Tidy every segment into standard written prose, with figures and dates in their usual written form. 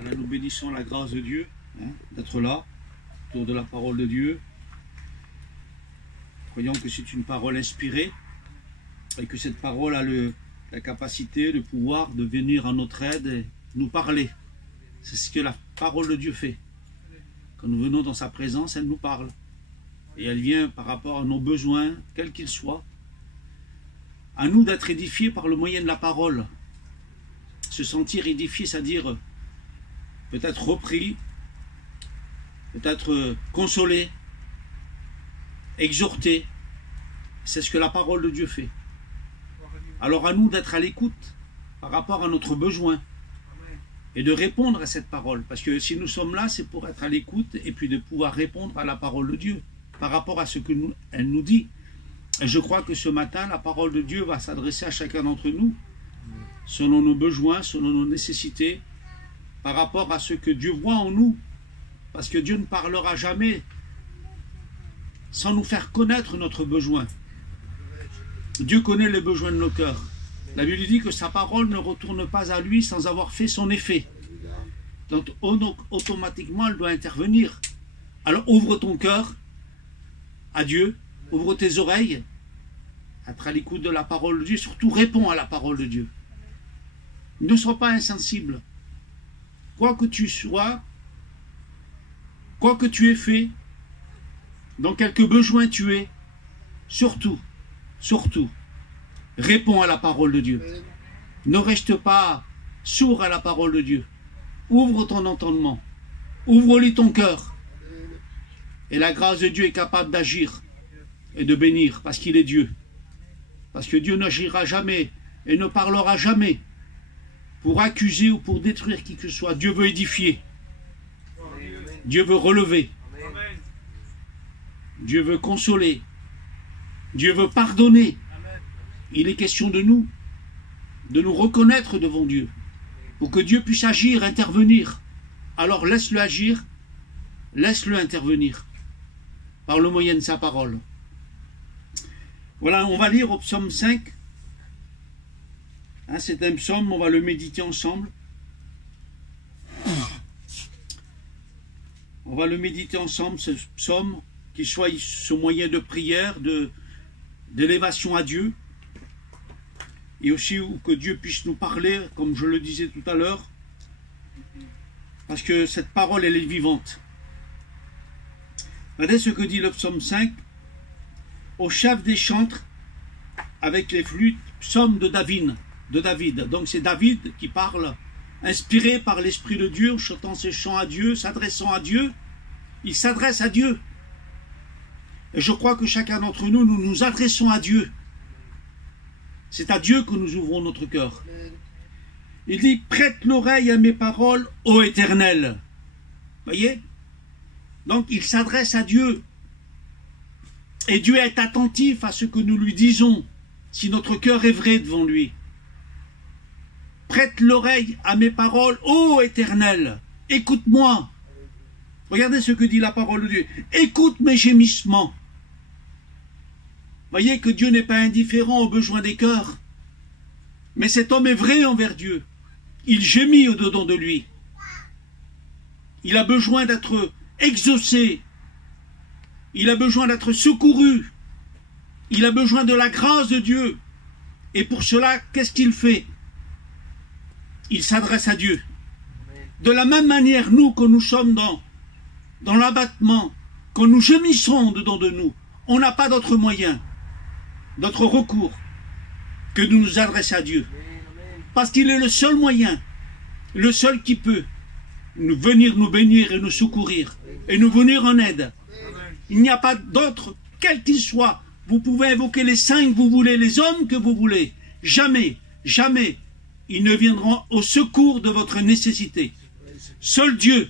Voilà, nous bénissons la grâce de Dieu, d'être là, autour de la parole de Dieu. Croyons que c'est une parole inspirée et que cette parole a la capacité, le pouvoir de venir à notre aide et nous parler. C'est ce que la parole de Dieu fait. Quand nous venons dans sa présence, elle nous parle. Et elle vient par rapport à nos besoins, quels qu'ils soient. À nous d'être édifiés par le moyen de la parole. Se sentir édifié, c'est-à-dire peut-être repris, peut-être consolé, exhorté. C'est ce que la parole de Dieu fait. Alors à nous d'être à l'écoute par rapport à notre besoin et de répondre à cette parole. Parce que si nous sommes là, c'est pour être à l'écoute et puis de pouvoir répondre à la parole de Dieu par rapport à ce qu'elle nous dit. Et je crois que ce matin, la parole de Dieu va s'adresser à chacun d'entre nous selon nos besoins, selon nos nécessités, par rapport à ce que Dieu voit en nous. Parce que Dieu ne parlera jamais sans nous faire connaître notre besoin. Dieu connaît les besoins de nos cœurs. La Bible dit que sa parole ne retourne pas à lui sans avoir fait son effet. Donc automatiquement, elle doit intervenir. Alors ouvre ton cœur à Dieu, ouvre tes oreilles, être à l'écoute de la parole de Dieu, surtout réponds à la parole de Dieu. Ne sois pas insensible. Quoi que tu sois, quoi que tu aies fait, dans quelques besoins tu es, surtout, réponds à la parole de Dieu. Ne reste pas sourd à la parole de Dieu. Ouvre ton entendement. Ouvre-lui ton cœur. Et la grâce de Dieu est capable d'agir et de bénir parce qu'il est Dieu. Parce que Dieu n'agira jamais et ne parlera jamais pour accuser ou pour détruire qui que ce soit. Dieu veut édifier. Dieu veut relever. Dieu veut consoler. Dieu veut pardonner. Il est question de nous reconnaître devant Dieu, pour que Dieu puisse agir, intervenir. Alors laisse-le agir, laisse-le intervenir, par le moyen de sa parole. Voilà, on va lire au psaume 5. C'est un psaume, on va le méditer ensemble. On va le méditer ensemble, ce psaume, qu'il soit ce moyen de prière, d'élévation à Dieu, et aussi que Dieu puisse nous parler, comme je le disais tout à l'heure, parce que cette parole, elle est vivante. Regardez ce que dit le psaume 5. Au chef des chantres, avec les flûtes, psaume de David. Donc c'est David qui parle, inspiré par l'Esprit de Dieu, chantant ses chants à Dieu, s'adressant à Dieu. Il s'adresse à Dieu. Et je crois que chacun d'entre nous, nous nous adressons à Dieu. C'est à Dieu que nous ouvrons notre cœur. Il dit, prête l'oreille à mes paroles, ô Éternel. Voyez? Donc il s'adresse à Dieu. Et Dieu est attentif à ce que nous lui disons, si notre cœur est vrai devant lui. Prête l'oreille à mes paroles, ô Éternel. Écoute-moi. Regardez ce que dit la parole de Dieu. Écoute mes gémissements. Voyez que Dieu n'est pas indifférent aux besoins des cœurs. Mais cet homme est vrai envers Dieu. Il gémit au-dedans de lui. Il a besoin d'être exaucé. Il a besoin d'être secouru. Il a besoin de la grâce de Dieu. Et pour cela, qu'est-ce qu'il fait? Il s'adresse à Dieu. De la même manière, nous, que nous sommes dans l'abattement, quand nous gémissons dedans de nous, on n'a pas d'autre moyen, d'autre recours que de nous adresser à Dieu. Parce qu'il est le seul moyen, le seul qui peut venir nous bénir et nous secourir et nous venir en aide. Il n'y a pas d'autre, quel qu'il soit. Vous pouvez invoquer les saints que vous voulez, les hommes que vous voulez. Jamais, jamais, ils ne viendront au secours de votre nécessité. Seul Dieu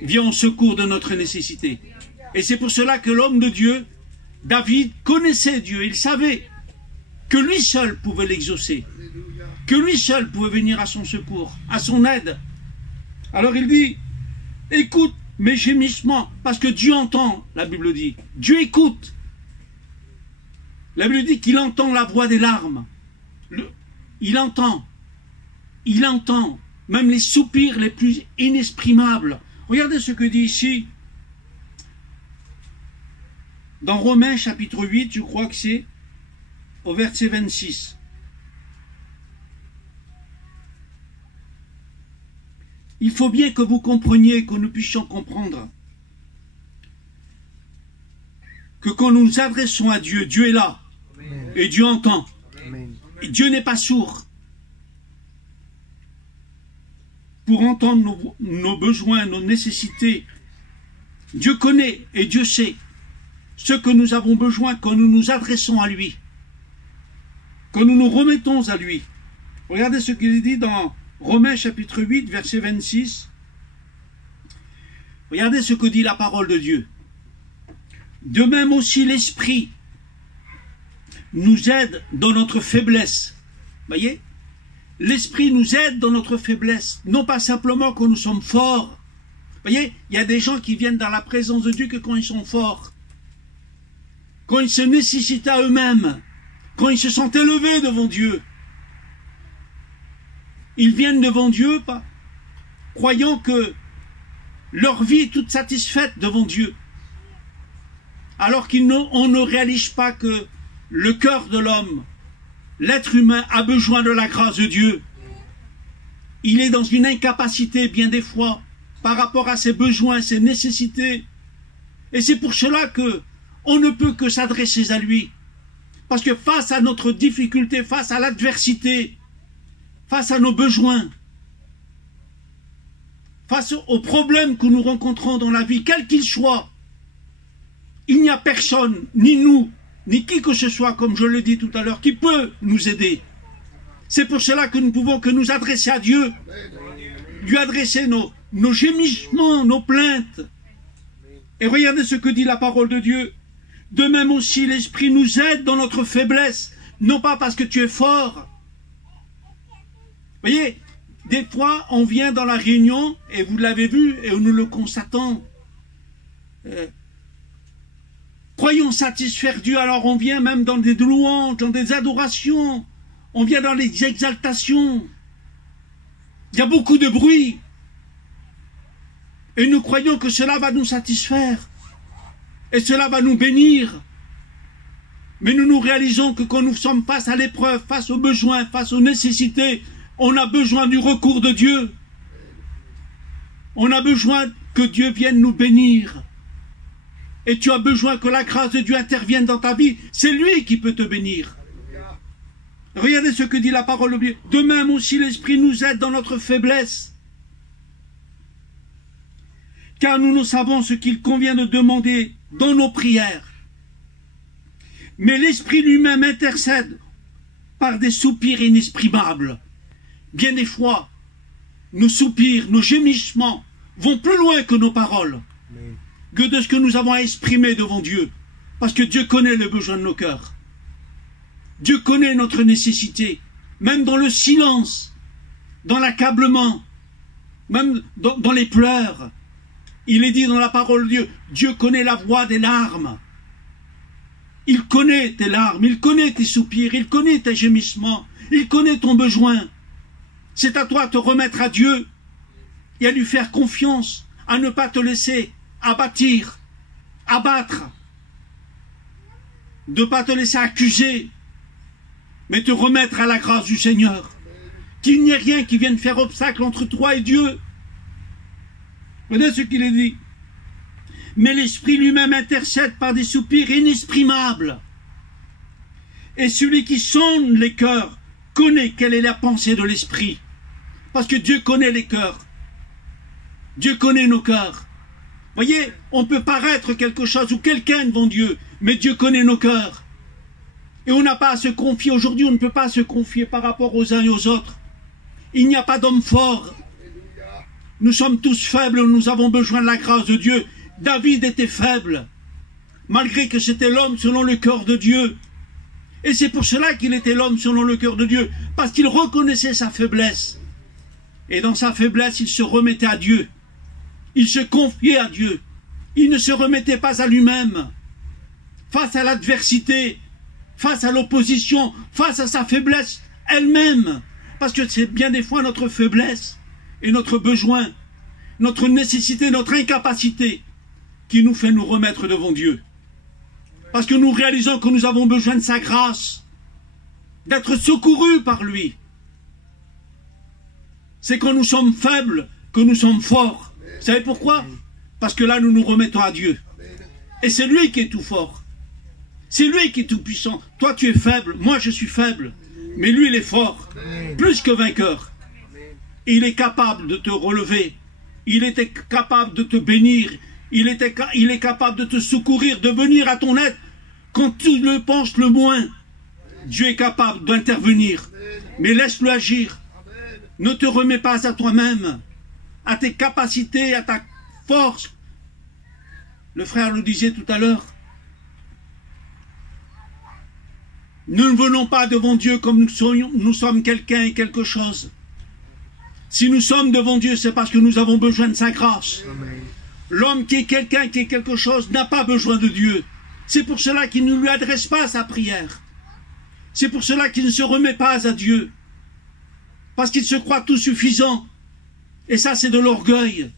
vient au secours de notre nécessité. Et c'est pour cela que l'homme de Dieu, David, connaissait Dieu. Il savait que lui seul pouvait l'exaucer, que lui seul pouvait venir à son secours, à son aide. Alors il dit, écoute mes gémissements, parce que Dieu entend, la Bible dit. Dieu écoute. La Bible dit qu'il entend la voix des larmes. Il entend même les soupirs les plus inexprimables. Regardez ce que dit ici, dans Romains chapitre 8, je crois que c'est au verset 26. Il faut bien que vous compreniez, que nous puissions comprendre, que quand nous nous adressons à Dieu, Dieu est là, Amen. Et Dieu entend. Et Dieu n'est pas sourd. Pour entendre nos besoins, nos nécessités, Dieu connaît et Dieu sait ce que nous avons besoin quand nous nous adressons à lui, quand nous nous remettons à lui. Regardez ce qu'il dit dans Romains chapitre 8, verset 26. Regardez ce que dit la parole de Dieu. De même aussi l'Esprit nous aide dans notre faiblesse. Voyez, l'Esprit nous aide dans notre faiblesse, non pas simplement quand nous sommes forts. Voyez, il y a des gens qui viennent dans la présence de Dieu que quand ils sont forts, quand ils se nécessitent à eux-mêmes, quand ils se sentent élevés devant Dieu. Ils viennent devant Dieu, croyant que leur vie est toute satisfaite devant Dieu. Alors qu'on ne réalise pas que le cœur de l'homme, l'être humain, a besoin de la grâce de Dieu. Il est dans une incapacité, bien des fois, par rapport à ses besoins, ses nécessités. Et c'est pour cela que on ne peut que s'adresser à lui. Parce que face à notre difficulté, face à l'adversité, face à nos besoins, face aux problèmes que nous rencontrons dans la vie, quel qu'il soit, il n'y a personne, ni nous, ni qui que ce soit, comme je l'ai dit tout à l'heure, qui peut nous aider. C'est pour cela que nous ne pouvons que nous adresser à Dieu, lui adresser nos gémissements, nos plaintes. Et regardez ce que dit la parole de Dieu. De même aussi, l'Esprit nous aide dans notre faiblesse, non pas parce que tu es fort. Vous voyez, des fois, on vient dans la réunion, et vous l'avez vu, et nous le constatons, croyons satisfaire Dieu, alors on vient même dans des louanges, dans des adorations, on vient dans les exaltations. Il y a beaucoup de bruit. Et nous croyons que cela va nous satisfaire. Et cela va nous bénir. Mais nous réalisons que quand nous sommes face à l'épreuve, face aux besoins, face aux nécessités, on a besoin du recours de Dieu. On a besoin que Dieu vienne nous bénir. Et tu as besoin que la grâce de Dieu intervienne dans ta vie. C'est lui qui peut te bénir. Regardez ce que dit la parole de Dieu. De même aussi l'Esprit nous aide dans notre faiblesse. Car nous savons ce qu'il convient de demander dans nos prières. Mais l'Esprit lui-même intercède par des soupirs inexprimables. Bien des fois, nos soupirs, nos gémissements vont plus loin que nos paroles, que de ce que nous avons à exprimer devant Dieu. Parce que Dieu connaît les besoins de nos cœurs. Dieu connaît notre nécessité, même dans le silence, dans l'accablement, même dans les pleurs. Il est dit dans la parole de Dieu, Dieu connaît la voix des larmes. Il connaît tes larmes, il connaît tes soupirs, il connaît tes gémissements, il connaît ton besoin. C'est à toi de te remettre à Dieu et à lui faire confiance, à ne pas te laisser abattre, de ne pas te laisser accuser, mais te remettre à la grâce du Seigneur. Qu'il n'y ait rien qui vienne faire obstacle entre toi et Dieu. Voyez ce qu'il est dit. Mais l'Esprit lui-même intercède par des soupirs inexprimables. Et celui qui sonde les cœurs connaît quelle est la pensée de l'Esprit. Parce que Dieu connaît les cœurs. Dieu connaît nos cœurs. Voyez, on peut paraître quelque chose ou quelqu'un devant Dieu, mais Dieu connaît nos cœurs. Et on n'a pas à se confier. Aujourd'hui, on ne peut pas se confier par rapport aux uns et aux autres. Il n'y a pas d'homme fort. Nous sommes tous faibles, nous avons besoin de la grâce de Dieu. David était faible, malgré que c'était l'homme selon le cœur de Dieu. Et c'est pour cela qu'il était l'homme selon le cœur de Dieu, parce qu'il reconnaissait sa faiblesse. Et dans sa faiblesse, il se remettait à Dieu. Il se confiait à Dieu. Il ne se remettait pas à lui-même. Face à l'adversité, face à l'opposition, face à sa faiblesse elle-même. Parce que c'est bien des fois notre faiblesse et notre besoin, notre nécessité, notre incapacité qui nous fait nous remettre devant Dieu. Parce que nous réalisons que nous avons besoin de sa grâce, d'être secourus par lui. C'est quand nous sommes faibles que nous sommes forts. Vous savez pourquoi? Parce que là, nous nous remettons à Dieu. Et c'est lui qui est tout fort. C'est lui qui est tout puissant. Toi, tu es faible. Moi, je suis faible. Mais lui, il est fort. Plus que vainqueur. Il est capable de te relever. Il était capable de te bénir. Il est capable de te secourir, de venir à ton aide. Quand tu le penses le moins, Dieu est capable d'intervenir. Mais laisse-le agir. Ne te remets pas à toi-même, à tes capacités, à ta force. Le frère le disait tout à l'heure. Nous ne venons pas devant Dieu comme nous sommes quelqu'un et quelque chose. Si nous sommes devant Dieu, c'est parce que nous avons besoin de sa grâce. L'homme qui est quelqu'un, qui est quelque chose, n'a pas besoin de Dieu. C'est pour cela qu'il ne lui adresse pas sa prière. C'est pour cela qu'il ne se remet pas à Dieu. Parce qu'il se croit tout suffisant. Et ça, c'est de l'orgueil.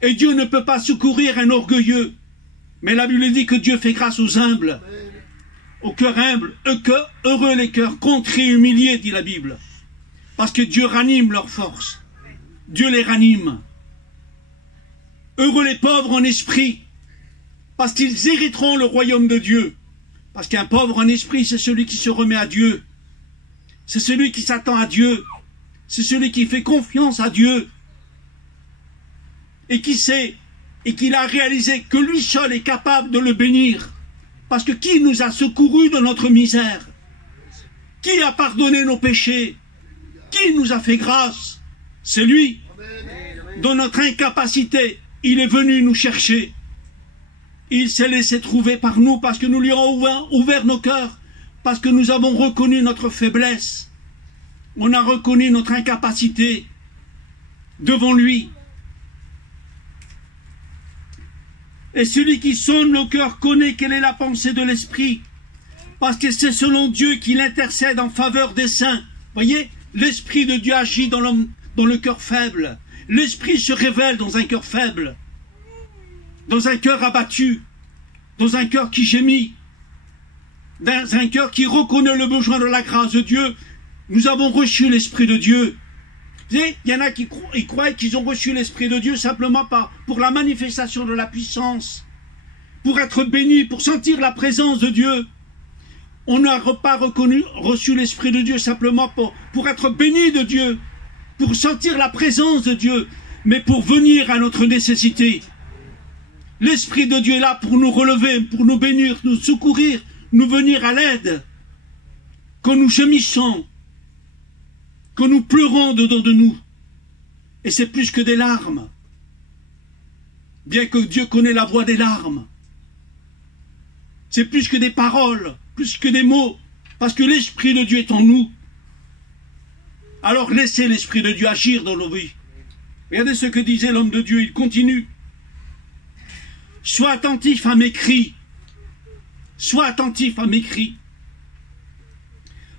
Et Dieu ne peut pas secourir un orgueilleux. Mais la Bible dit que Dieu fait grâce aux humbles. Au cœur humble, heureux les cœurs contrits et humiliés, dit la Bible. Parce que Dieu ranime leur force. Dieu les ranime. Heureux les pauvres en esprit, parce qu'ils hériteront le royaume de Dieu. Parce qu'un pauvre en esprit, c'est celui qui se remet à Dieu. C'est celui qui s'attend à Dieu. C'est celui qui fait confiance à Dieu. Et qui sait, et qui a réalisé que lui seul est capable de le bénir. Parce que qui nous a secourus de notre misère? Qui a pardonné nos péchés? Qui nous a fait grâce? C'est lui. Dans notre incapacité, il est venu nous chercher. Il s'est laissé trouver par nous parce que nous lui avons ouvert nos cœurs, parce que nous avons reconnu notre faiblesse. On a reconnu notre incapacité devant lui. Et celui qui sonde le cœur connaît quelle est la pensée de l'Esprit, parce que c'est selon Dieu qu'il intercède en faveur des saints. Voyez, l'Esprit de Dieu agit dans l'homme, dans le cœur faible. L'Esprit se révèle dans un cœur faible, dans un cœur abattu, dans un cœur qui gémit, dans un cœur qui reconnaît le besoin de la grâce de Dieu. Nous avons reçu l'Esprit de Dieu. Vous savez, il y en a qui croient qu'ils ont reçu l'Esprit de Dieu simplement pour la manifestation de la puissance, pour être bénis, pour sentir la présence de Dieu. On n'a pas reçu l'Esprit de Dieu simplement pour être bénis de Dieu, pour sentir la présence de Dieu, mais pour venir à notre nécessité. L'Esprit de Dieu est là pour nous relever, pour nous bénir, nous secourir, nous venir à l'aide. Quand nous gémissons, quand nous pleurons dedans de nous, et c'est plus que des larmes, bien que Dieu connaît la voix des larmes. C'est plus que des paroles, plus que des mots, parce que l'Esprit de Dieu est en nous. Alors laissez l'Esprit de Dieu agir dans nos vies. Regardez ce que disait l'homme de Dieu, il continue. Sois attentif à mes cris. Sois attentif à mes cris.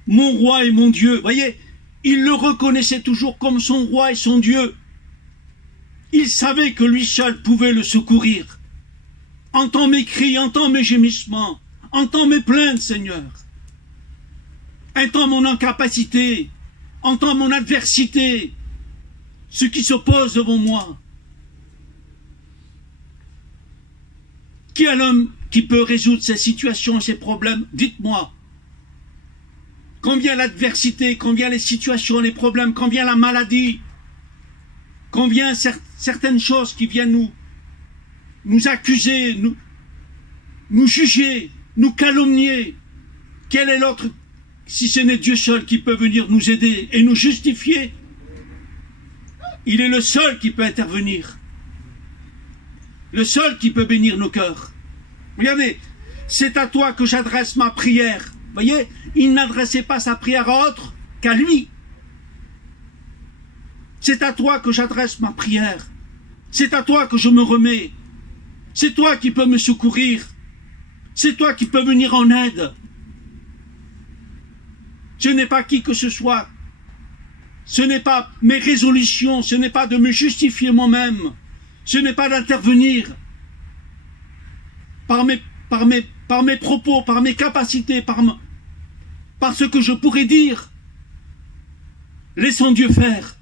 Mon roi et mon Dieu. Voyez, il le reconnaissait toujours comme son roi et son Dieu. Il savait que lui seul pouvait le secourir. Entends mes cris, entends mes gémissements, entends mes plaintes, Seigneur. Entends mon incapacité, entends mon adversité, ce qui s'oppose devant moi. Qui est l'homme qui peut résoudre ces situations, ces problèmes? Dites-moi. Quand vient l'adversité, quand vient les situations, les problèmes, quand vient la maladie, quand vient certaines choses qui viennent nous accuser, nous juger, nous calomnier, quel est l'autre, si ce n'est Dieu seul, qui peut venir nous aider et nous justifier? Il est le seul qui peut intervenir. Le seul qui peut bénir nos cœurs. Regardez, c'est à toi que j'adresse ma prière. Voyez, il n'adressait pas sa prière à autre qu'à lui. C'est à toi que j'adresse ma prière. C'est à toi que je me remets. C'est toi qui peux me secourir. C'est toi qui peux venir en aide. Je n'ai pas qui que ce soit Ce n'est pas mes résolutions, ce n'est pas de me justifier moi-même, ce n'est pas d'intervenir par mes propos, par mes capacités, par ce que je pourrais dire. Laissons Dieu faire,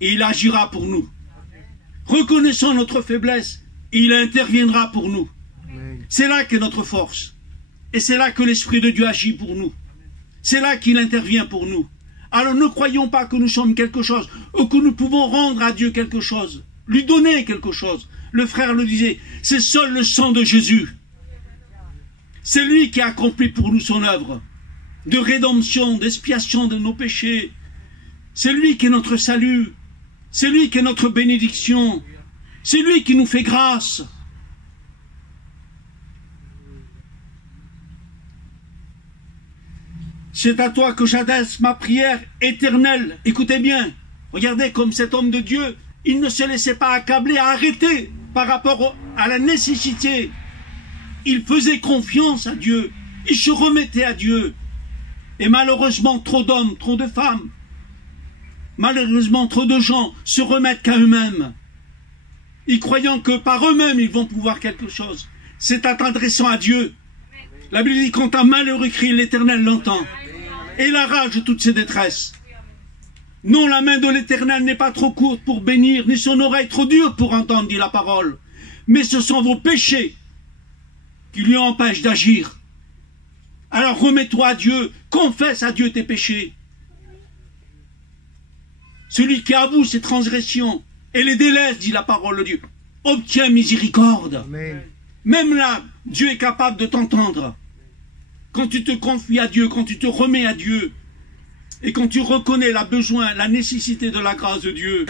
et il agira pour nous. Reconnaissons notre faiblesse, et il interviendra pour nous. C'est là qu'est notre force, et c'est là que l'Esprit de Dieu agit pour nous. C'est là qu'il intervient pour nous. Alors ne croyons pas que nous sommes quelque chose, ou que nous pouvons rendre à Dieu quelque chose, lui donner quelque chose. Le frère le disait, c'est seul le sang de Jésus. C'est lui qui a accompli pour nous son œuvre de rédemption, d'expiation de nos péchés. C'est lui qui est notre salut. C'est lui qui est notre bénédiction. C'est lui qui nous fait grâce. C'est à toi que j'adresse ma prière éternelle. Écoutez bien, regardez comme cet homme de Dieu, il ne se laissait pas accabler, arrêter par rapport à la nécessité. Il faisait confiance à Dieu, il se remettait à Dieu. Et malheureusement, trop d'hommes, trop de femmes, malheureusement, trop de gens se remettent qu'à eux-mêmes. Ils croyant que par eux-mêmes, ils vont pouvoir quelque chose. C'est en t'adressant à Dieu. La Bible dit, quand un malheureux crie, l'Éternel l'entend. Et il arrache toutes ses détresses. Non, la main de l'Éternel n'est pas trop courte pour bénir, ni son oreille trop dure pour entendre, dit la parole. Mais ce sont vos péchés qui lui empêchent d'agir. Alors remets-toi à Dieu, confesse à Dieu tes péchés. Celui qui avoue ses transgressions et les délaisse, dit la parole de Dieu, obtient miséricorde. Amen. Même là, Dieu est capable de t'entendre. Quand tu te confies à Dieu, quand tu te remets à Dieu, et quand tu reconnais le besoin, la nécessité de la grâce de Dieu.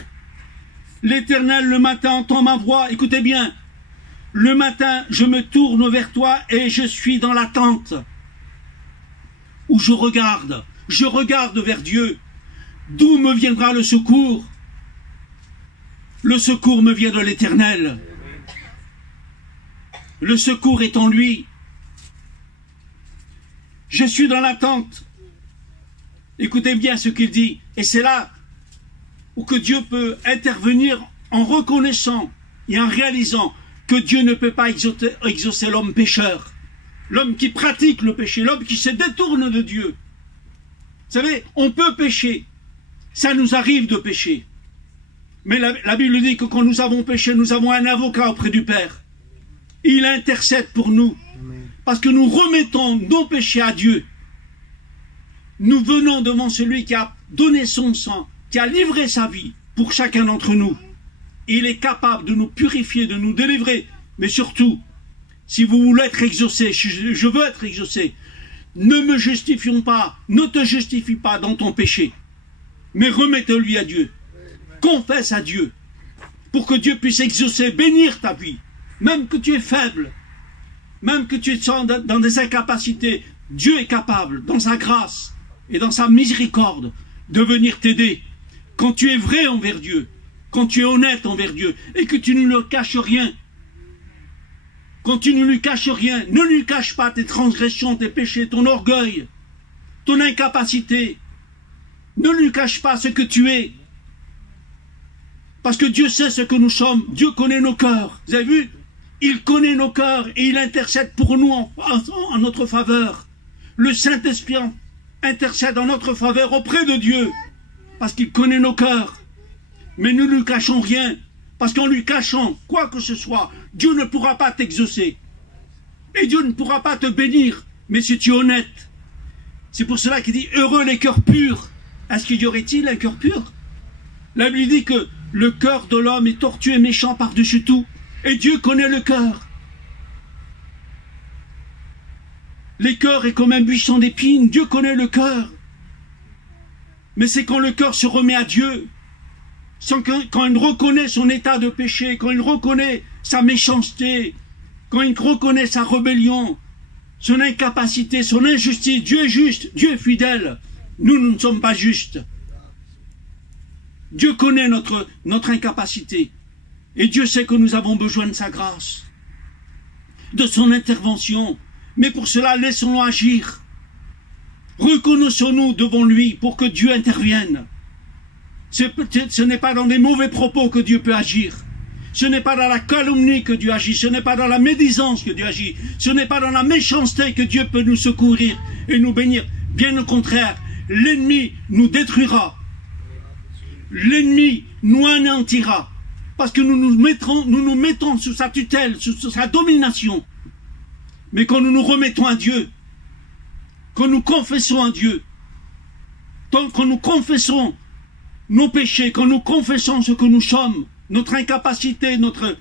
L'Éternel, le matin, entend ma voix. Écoutez bien, le matin, je me tourne vers toi et je suis dans l'attente. Où je regarde vers Dieu. D'où me viendra le secours? Le secours me vient de l'Éternel. Le secours est en lui. Je suis dans l'attente. Écoutez bien ce qu'il dit. Et c'est là où que Dieu peut intervenir en reconnaissant et en réalisant que Dieu ne peut pas exaucer l'homme pécheur. L'homme qui pratique le péché, l'homme qui se détourne de Dieu. Vous savez, on peut pécher. Ça nous arrive de pécher. Mais la Bible dit que quand nous avons péché, nous avons un avocat auprès du Père. Il intercède pour nous. Parce que nous remettons nos péchés à Dieu. Nous venons devant celui qui a donné son sang, qui a livré sa vie pour chacun d'entre nous. Il est capable de nous purifier, de nous délivrer. Mais surtout, si vous voulez être exaucé, je veux être exaucé, ne me justifions pas, ne te justifie pas dans ton péché. Mais remets-le-lui à Dieu. Confesse à Dieu. Pour que Dieu puisse exaucer, bénir ta vie. Même que tu es faible, même que tu es dans des incapacités, Dieu est capable, dans sa grâce et dans sa miséricorde, de venir t'aider. Quand tu es vrai envers Dieu, quand tu es honnête envers Dieu, et que tu ne lui caches rien. Quand tu ne lui caches rien, ne lui cache pas tes transgressions, tes péchés, ton orgueil, ton incapacité. Ne lui cache pas ce que tu es. Parce que Dieu sait ce que nous sommes. Dieu connaît nos cœurs. Vous avez vu? Il connaît nos cœurs et il intercède pour nous en notre faveur. Le Saint-Esprit intercède en notre faveur auprès de Dieu. Parce qu'il connaît nos cœurs. Mais ne lui cachons rien. Parce qu'en lui cachant quoi que ce soit, Dieu ne pourra pas t'exaucer. Et Dieu ne pourra pas te bénir. Mais si tu es honnête. C'est pour cela qu'il dit, heureux les cœurs purs. Est-ce qu'il y aurait-il un cœur pur? La Bible dit que le cœur de l'homme est tortueux et méchant par-dessus tout. Et Dieu connaît le cœur. Les cœurs est comme un buisson d'épines. Dieu connaît le cœur. Mais c'est quand le cœur se remet à Dieu, quand il reconnaît son état de péché, quand il reconnaît sa méchanceté, quand il reconnaît sa rébellion, son incapacité, son injustice. Dieu est juste, Dieu est fidèle. Nous ne sommes pas justes. Dieu connaît notre incapacité. Et Dieu sait que nous avons besoin de sa grâce, de son intervention. Mais pour cela, laissons-le agir. Reconnaissons-nous devant lui pour que Dieu intervienne. Ce n'est pas dans des mauvais propos que Dieu peut agir. Ce n'est pas dans la calomnie que Dieu agit. Ce n'est pas dans la médisance que Dieu agit. Ce n'est pas dans la méchanceté que Dieu peut nous secourir et nous bénir. Bien au contraire, l'ennemi nous détruira. L'ennemi nous anéantira. Parce que nous nous mettons sous sa tutelle, sous sa domination. Mais quand nous nous remettons à Dieu, quand nous confessons à Dieu, quand nous confessons nos péchés, quand nous confessons ce que nous sommes, notre incapacité, notre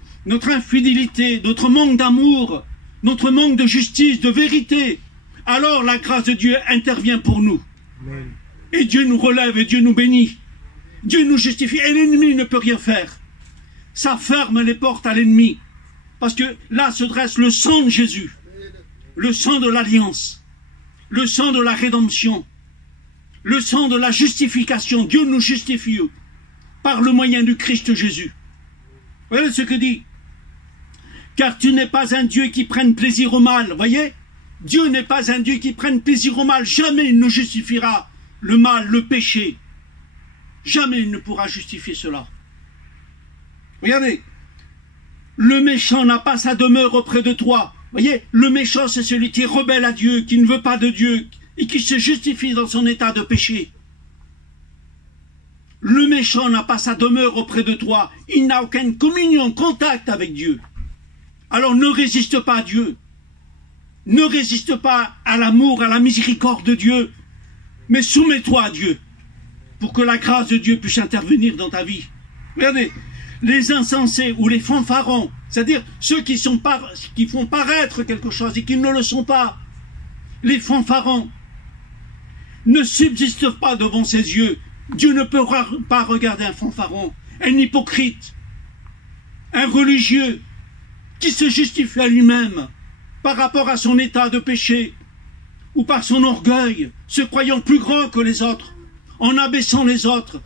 infidélité, notre manque d'amour, notre manque de justice, de vérité, alors la grâce de Dieu intervient pour nous. Amen. Et Dieu nous relève et Dieu nous bénit. Dieu nous justifie et l'ennemi ne peut rien faire. Ça ferme les portes à l'ennemi. Parce que là se dresse le sang de Jésus, le sang de l'alliance, le sang de la rédemption, le sang de la justification. Dieu nous justifie par le moyen du Christ Jésus. Vous voyez ce que dit? Car tu n'es pas un Dieu qui prenne plaisir au mal. Voyez? Dieu n'est pas un Dieu qui prenne plaisir au mal. Jamais il ne justifiera le mal, le péché. Jamais il ne pourra justifier cela. Regardez. Le méchant n'a pas sa demeure auprès de toi. Voyez? Le méchant, c'est celui qui est rebelle à Dieu, qui ne veut pas de Dieu, et qui se justifie dans son état de péché. Le méchant n'a pas sa demeure auprès de toi. Il n'a aucune communion, contact avec Dieu. Alors ne résiste pas à Dieu. Ne résiste pas à l'amour, à la miséricorde de Dieu. Mais soumets-toi à Dieu. Pour que la grâce de Dieu puisse intervenir dans ta vie. Regardez, les insensés ou les fanfarons, c'est-à-dire ceux qui font paraître quelque chose et qui ne le sont pas. Les fanfarons ne subsistent pas devant ses yeux. Dieu ne peut pas regarder un fanfaron, un hypocrite, un religieux qui se justifie à lui-même par rapport à son état de péché ou par son orgueil, se croyant plus grand que les autres, en abaissant les autres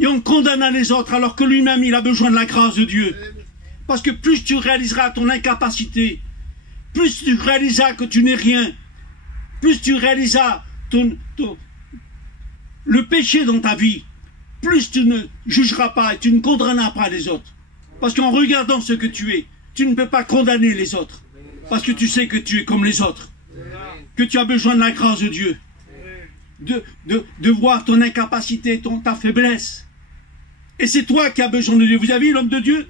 et en condamnant les autres alors que lui-même il a besoin de la grâce de Dieu. Parce que plus tu réaliseras ton incapacité, plus tu réaliseras que tu n'es rien, plus tu réaliseras le péché dans ta vie, plus tu ne jugeras pas et tu ne condamneras pas les autres. Parce qu'en regardant ce que tu es, tu ne peux pas condamner les autres. Parce que tu sais que tu es comme les autres. Que tu as besoin de la grâce de Dieu. De voir ton incapacité, ta faiblesse. Et c'est toi qui as besoin de Dieu. Vous avez vu l'homme de Dieu?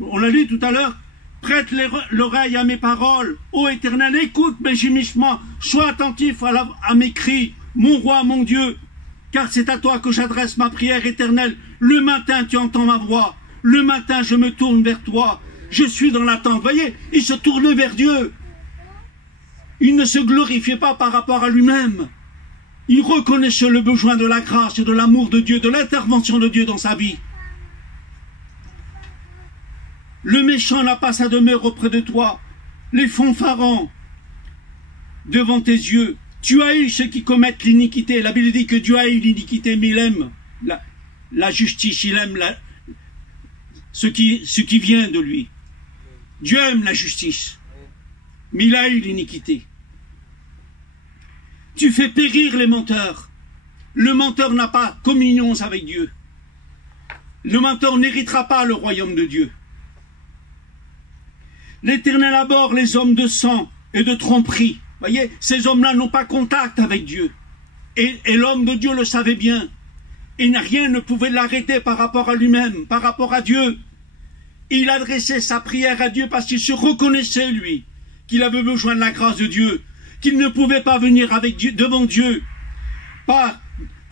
On l'a lu tout à l'heure. Prête l'oreille à mes paroles. Ô Éternel, écoute mes gémissements. Sois attentif à mes cris. Mon roi, mon Dieu. Car c'est à toi que j'adresse ma prière éternelle. Le matin, tu entends ma voix. Le matin, je me tourne vers toi. Je suis dans l'attente. Voyez, il se tournait vers Dieu. Il ne se glorifiait pas par rapport à lui-même. Il reconnaissait le besoin de la grâce et de l'amour de Dieu, de l'intervention de Dieu dans sa vie. Le méchant n'a pas sa demeure auprès de toi. Les fanfarons devant tes yeux. Tu haïs ceux qui commettent l'iniquité. La Bible dit que Dieu haït l'iniquité, mais il aime la justice, il aime ce qui vient de lui. Dieu aime la justice, mais il haït l'iniquité. Tu fais périr les menteurs. Le menteur n'a pas communion avec Dieu. Le menteur n'héritera pas le royaume de Dieu. L'Éternel abhorre les hommes de sang et de tromperie. Voyez, ces hommes-là n'ont pas contact avec Dieu. Et l'homme de Dieu le savait bien. Et rien ne pouvait l'arrêter par rapport à lui-même, par rapport à Dieu. Il adressait sa prière à Dieu parce qu'il se reconnaissait, lui, qu'il avait besoin de la grâce de Dieu, qu'il ne pouvait pas venir avec Dieu, devant Dieu, par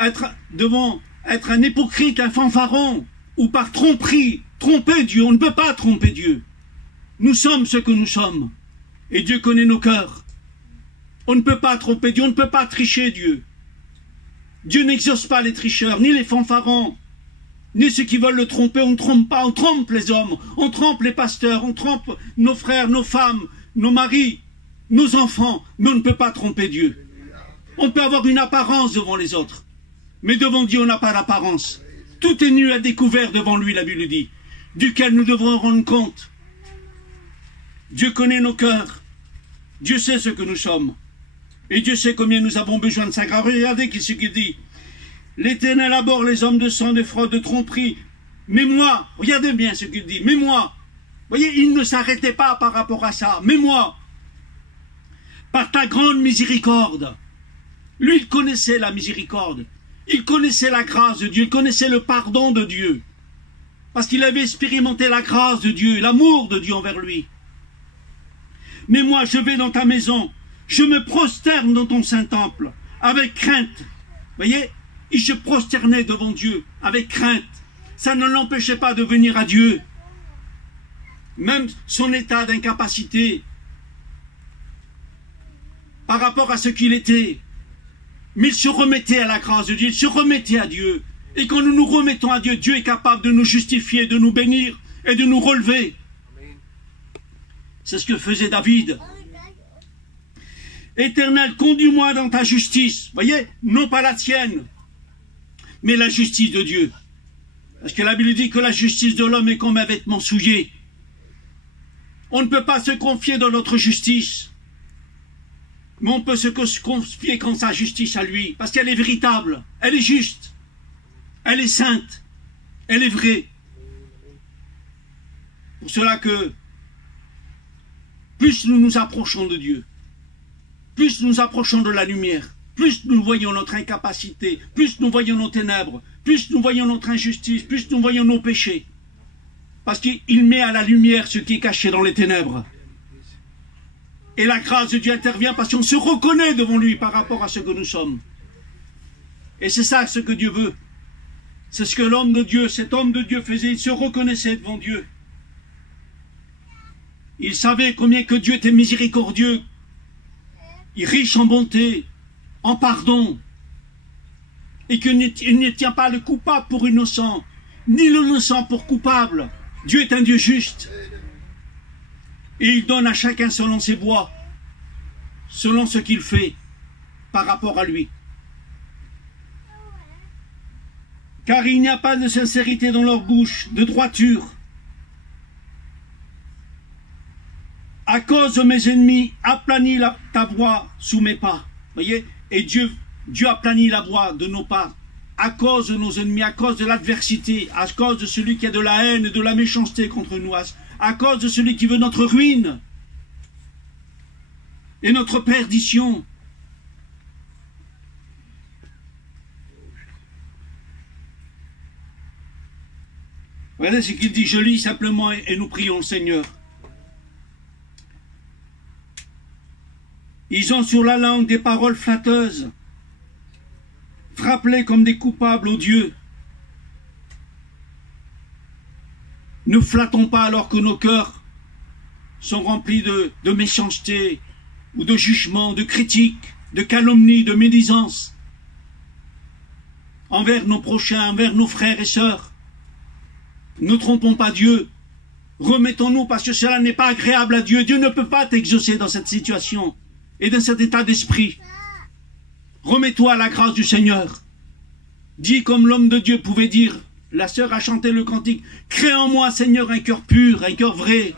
être un hypocrite, un fanfaron, ou par tromperie, tromper Dieu. On ne peut pas tromper Dieu. Nous sommes ce que nous sommes. Et Dieu connaît nos cœurs. On ne peut pas tromper Dieu, on ne peut pas tricher Dieu. Dieu n'exauce pas les tricheurs, ni les fanfarons, ni ceux qui veulent le tromper. On ne trompe pas, on trompe les hommes, on trompe les pasteurs, on trompe nos frères, nos femmes, nos maris, nos enfants, mais on ne peut pas tromper Dieu. On peut avoir une apparence devant les autres, mais devant Dieu on n'a pas d'apparence. Tout est nu à découvert devant lui, la Bible dit, duquel nous devrons rendre compte. Dieu connaît nos cœurs, Dieu sait ce que nous sommes. Et Dieu sait combien nous avons besoin de sa grâce. Regardez ce qu'il dit. L'Éternel abhorre les hommes de sang, de fraude, de tromperie. Mais moi, regardez bien ce qu'il dit, mais moi, voyez, il ne s'arrêtait pas par rapport à ça, mais moi, par ta grande miséricorde. Lui, il connaissait la miséricorde, il connaissait la grâce de Dieu, il connaissait le pardon de Dieu, parce qu'il avait expérimenté la grâce de Dieu, l'amour de Dieu envers lui. Mais moi, je vais dans ta maison, je me prosterne dans ton Saint-Temple, avec crainte. Voyez, il se prosternait devant Dieu, avec crainte. Ça ne l'empêchait pas de venir à Dieu. Même son état d'incapacité, par rapport à ce qu'il était. Mais il se remettait à la grâce de Dieu, il se remettait à Dieu. Et quand nous nous remettons à Dieu, Dieu est capable de nous justifier, de nous bénir et de nous relever. C'est ce que faisait David. Éternel, conduis-moi dans ta justice. Voyez, non pas la tienne, mais la justice de Dieu. Parce que la Bible dit que la justice de l'homme est comme un vêtement souillé. On ne peut pas se confier dans notre justice. Mais on peut se confier dans sa justice à lui. Parce qu'elle est véritable. Elle est juste. Elle est sainte. Elle est vraie. Pour cela que plus nous nous approchons de Dieu, plus nous nous approchons de la lumière, plus nous voyons notre incapacité, plus nous voyons nos ténèbres, plus nous voyons notre injustice, plus nous voyons nos péchés. Parce qu'il met à la lumière ce qui est caché dans les ténèbres. Et la grâce de Dieu intervient parce qu'on se reconnaît devant lui par rapport à ce que nous sommes. Et c'est ça ce que Dieu veut. C'est ce que l'homme de Dieu, cet homme de Dieu faisait. Il se reconnaissait devant Dieu. Il savait combien que Dieu était miséricordieux, riche en bonté, en pardon, et qu'il ne tient pas le coupable pour innocent, ni l'innocent pour coupable. Dieu est un Dieu juste. Et il donne à chacun selon ses voies, selon ce qu'il fait par rapport à lui. Car il n'y a pas de sincérité dans leur bouche, de droiture. À cause de mes ennemis, aplanis ta voie sous mes pas. Voyez, et Dieu aplanit la voie de nos pas à cause de nos ennemis, à cause de l'adversité, à cause de celui qui a de la haine et de la méchanceté contre nous, à cause de celui qui veut notre ruine et notre perdition. Regardez ce qu'il dit, je lis simplement et nous prions le Seigneur. Ils ont sur la langue des paroles flatteuses, frappe-les comme des coupables aux dieux. Ne flattons pas alors que nos cœurs sont remplis de méchanceté, ou de jugement, de critique, de calomnie, de médisance, envers nos prochains, envers nos frères et sœurs. Ne trompons pas Dieu. Remettons-nous parce que cela n'est pas agréable à Dieu. Dieu ne peut pas t'exaucer dans cette situation et dans cet état d'esprit. Remets-toi à la grâce du Seigneur. Dis comme l'homme de Dieu pouvait dire, la sœur a chanté le cantique, crée en moi, Seigneur, un cœur pur, un cœur vrai.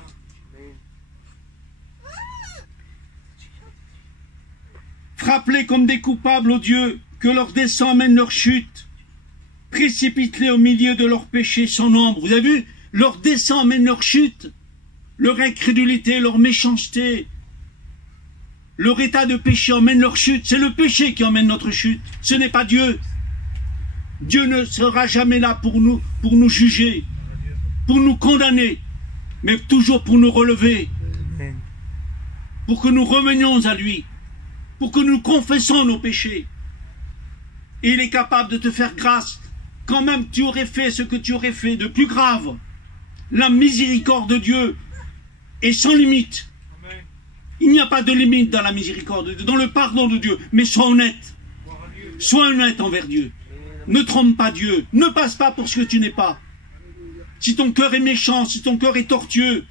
Frappe-les comme des coupables, ô Dieu, que leur dessein mène leur chute. Précipite-les au milieu de leurs péchés sans nombre. Vous avez vu, leur dessein mène leur chute, leur incrédulité, leur méchanceté, leur état de péché emmène leur chute. C'est le péché qui emmène notre chute. Ce n'est pas Dieu. Dieu ne sera jamais là pour nous juger, pour nous condamner, mais toujours pour nous relever, pour que nous revenions à lui, pour que nous confessons nos péchés. Et il est capable de te faire grâce, quand même tu aurais fait ce que tu aurais fait de plus grave. La miséricorde de Dieu est sans limite. Il n'y a pas de limite dans la miséricorde de Dieu, dans le pardon de Dieu. Mais sois honnête. Sois honnête envers Dieu. Ne trompe pas Dieu. Ne passe pas pour ce que tu n'es pas. Si ton cœur est méchant, si ton cœur est tortueux,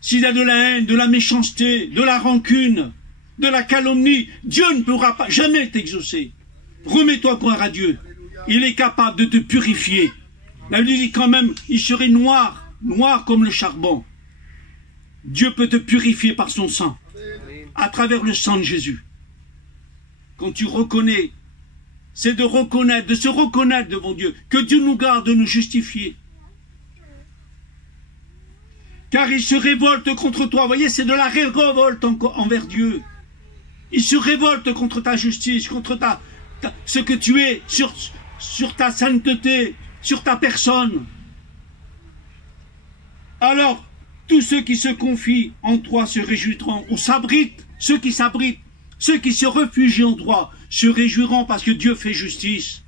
s'il y a de la haine, de la méchanceté, de la rancune, de la calomnie, Dieu ne pourra pas jamais t'exaucer. Remets-toi gloire à Dieu. Il est capable de te purifier. La Bible dit quand même, il serait noir, noir comme le charbon. Dieu peut te purifier par son sang, à travers le sang de Jésus. Quand tu reconnais c'est de reconnaître, de se reconnaître devant Dieu, que Dieu nous garde de nous justifier. Car il se révolte contre toi. Vous voyez, c'est de la révolte envers Dieu. Il se révolte contre ta justice, contre ce que tu es, sur ta sainteté, sur ta personne. Alors, tous ceux qui se confient en toi se réjouiront, ou s'abritent, ceux qui s'abritent, ceux qui se réfugient en toi se réjouiront parce que Dieu fait justice.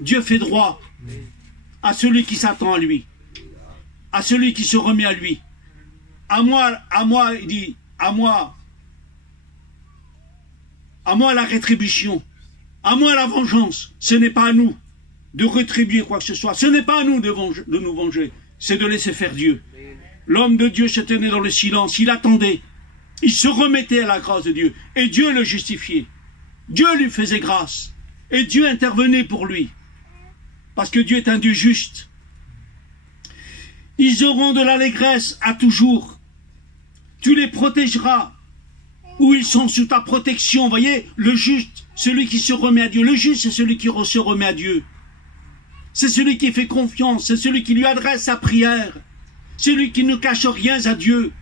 Dieu fait droit à celui qui s'attend à lui, à celui qui se remet à lui. À moi, il dit, à moi la rétribution, à moi la vengeance. Ce n'est pas à nous de rétribuer quoi que ce soit, ce n'est pas à nous de nous venger, c'est de laisser faire Dieu. L'homme de Dieu se tenait dans le silence, il attendait, il se remettait à la grâce de Dieu, et Dieu le justifiait. Dieu lui faisait grâce, et Dieu intervenait pour lui, parce que Dieu est un Dieu juste. Ils auront de l'allégresse à toujours. Tu les protégeras où ils sont sous ta protection. Vous voyez, le juste, celui qui se remet à Dieu. Le juste, c'est celui qui se remet à Dieu. C'est celui qui fait confiance, c'est celui qui lui adresse sa prière. Celui qui ne cache rien à Dieu,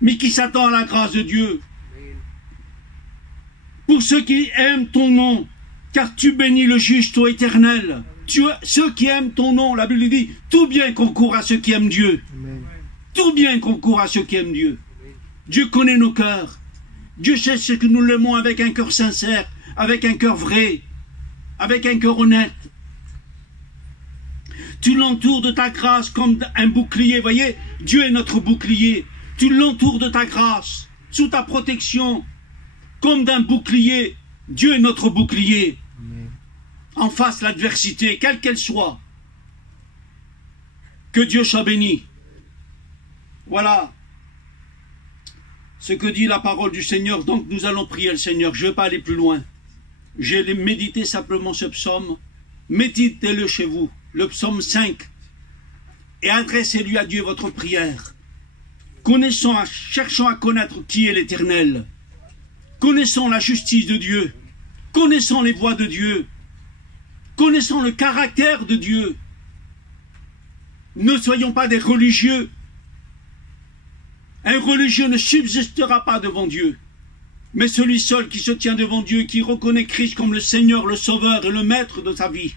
mais qui s'attend à la grâce de Dieu. Pour ceux qui aiment ton nom, car tu bénis le juste, ô Éternel. Ceux qui aiment ton nom, la Bible dit, tout bien concourt à ceux qui aiment Dieu. Amen. Tout bien concourt à ceux qui aiment Dieu. Dieu connaît nos cœurs. Dieu sait ce que nous l'aimons avec un cœur sincère, avec un cœur vrai, avec un cœur honnête. Tu l'entoures de ta grâce comme un bouclier. Voyez, Dieu est notre bouclier. Tu l'entoures de ta grâce, sous ta protection, comme d'un bouclier. Dieu est notre bouclier. Amen. En face l'adversité, quelle qu'elle soit. Que Dieu soit béni. Voilà ce que dit la parole du Seigneur. Donc nous allons prier le Seigneur. Je ne vais pas aller plus loin. J'ai médité simplement ce psaume. Méditez-le chez vous. Le psaume 5. Et adressez-lui à Dieu votre prière. Cherchons à connaître qui est l'Éternel. Connaissons la justice de Dieu. Connaissons les voies de Dieu. Connaissons le caractère de Dieu. Ne soyons pas des religieux. Un religieux ne subsistera pas devant Dieu. Mais celui seul qui se tient devant Dieu, qui reconnaît Christ comme le Seigneur, le Sauveur et le Maître de sa vie,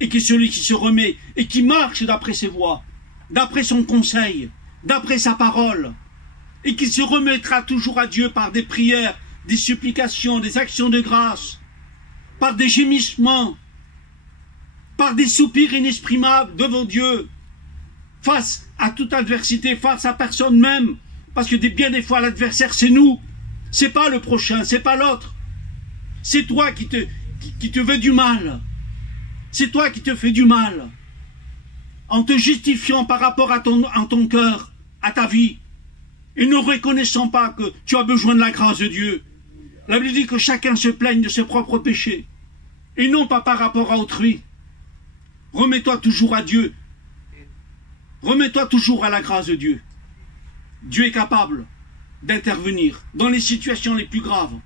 et qui est celui qui se remet et qui marche d'après ses voies, d'après son conseil, d'après sa parole, et qui se remettra toujours à Dieu par des prières, des supplications, des actions de grâce, par des gémissements, par des soupirs inexprimables devant Dieu, face à toute adversité, face à personne même, parce que bien des fois l'adversaire c'est nous, c'est pas le prochain, c'est pas l'autre, c'est toi qui te veux du mal, c'est toi qui te fais du mal, en te justifiant par rapport à ton cœur, à ta vie, et ne reconnaissant pas que tu as besoin de la grâce de Dieu. La Bible dit que chacun se plaigne de ses propres péchés, et non pas par rapport à autrui. Remets-toi toujours à Dieu. Remets-toi toujours à la grâce de Dieu. Dieu est capable d'intervenir dans les situations les plus graves,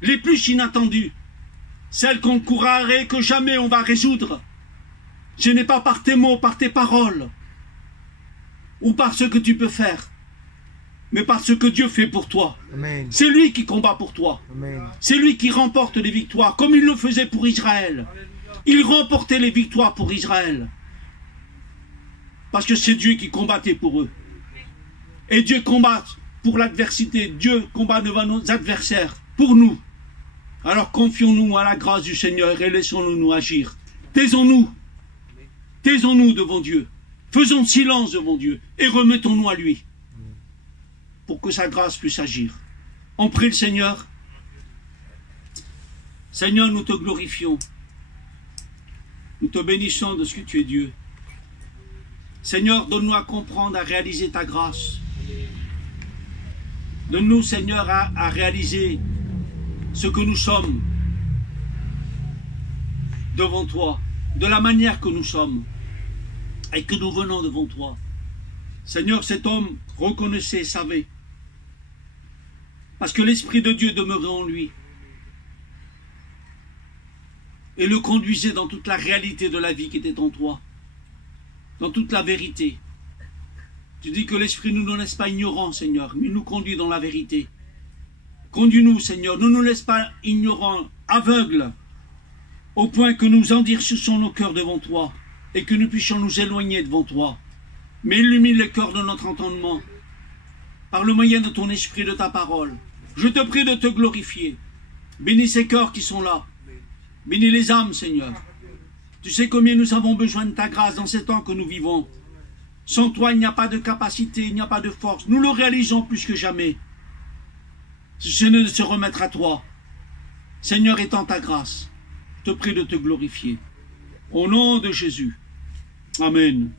les plus inattendues, celles qu'on croirait que jamais on va résoudre. Ce n'est pas par tes mots, par tes paroles, ou par ce que tu peux faire, mais par ce que Dieu fait pour toi. C'est lui qui combat pour toi. C'est lui qui remporte les victoires, comme il le faisait pour Israël. Il remportait les victoires pour Israël. Parce que c'est Dieu qui combattait pour eux. Et Dieu combat pour l'adversité. Dieu combat devant nos adversaires, pour nous. Alors confions-nous à la grâce du Seigneur et laissons-nous agir. Taisons-nous. Taisons-nous devant Dieu. Faisons silence devant Dieu et remettons-nous à lui. Pour que sa grâce puisse agir. On prie le Seigneur. Seigneur, nous te glorifions. Nous te bénissons de ce que tu es Dieu. Seigneur, donne-nous à comprendre, à réaliser ta grâce. Donne-nous, Seigneur, à réaliser ce que nous sommes devant toi, de la manière que nous sommes et que nous venons devant toi. Seigneur, cet homme reconnaissait, savait, parce que l'Esprit de Dieu demeurait en lui. et le conduisait dans toute la réalité de la vie qui était en toi, dans toute la vérité. Tu dis que l'Esprit ne nous laisse pas ignorants, Seigneur, mais nous conduit dans la vérité. Conduis-nous, Seigneur, ne nous laisse pas ignorants, aveugles, au point que nous endurcissons nos cœurs devant toi et que nous puissions nous éloigner devant toi. Mais illumine le cœur de notre entendement par le moyen de ton esprit, de ta parole. Je te prie de te glorifier. Bénis ces cœurs qui sont là. Bénis les âmes, Seigneur. Tu sais combien nous avons besoin de ta grâce dans ces temps que nous vivons. Sans toi, il n'y a pas de capacité, il n'y a pas de force. Nous le réalisons plus que jamais. Ce n'est de se remettre à toi. Seigneur, étends ta grâce. Je te prie de te glorifier. Au nom de Jésus. Amen.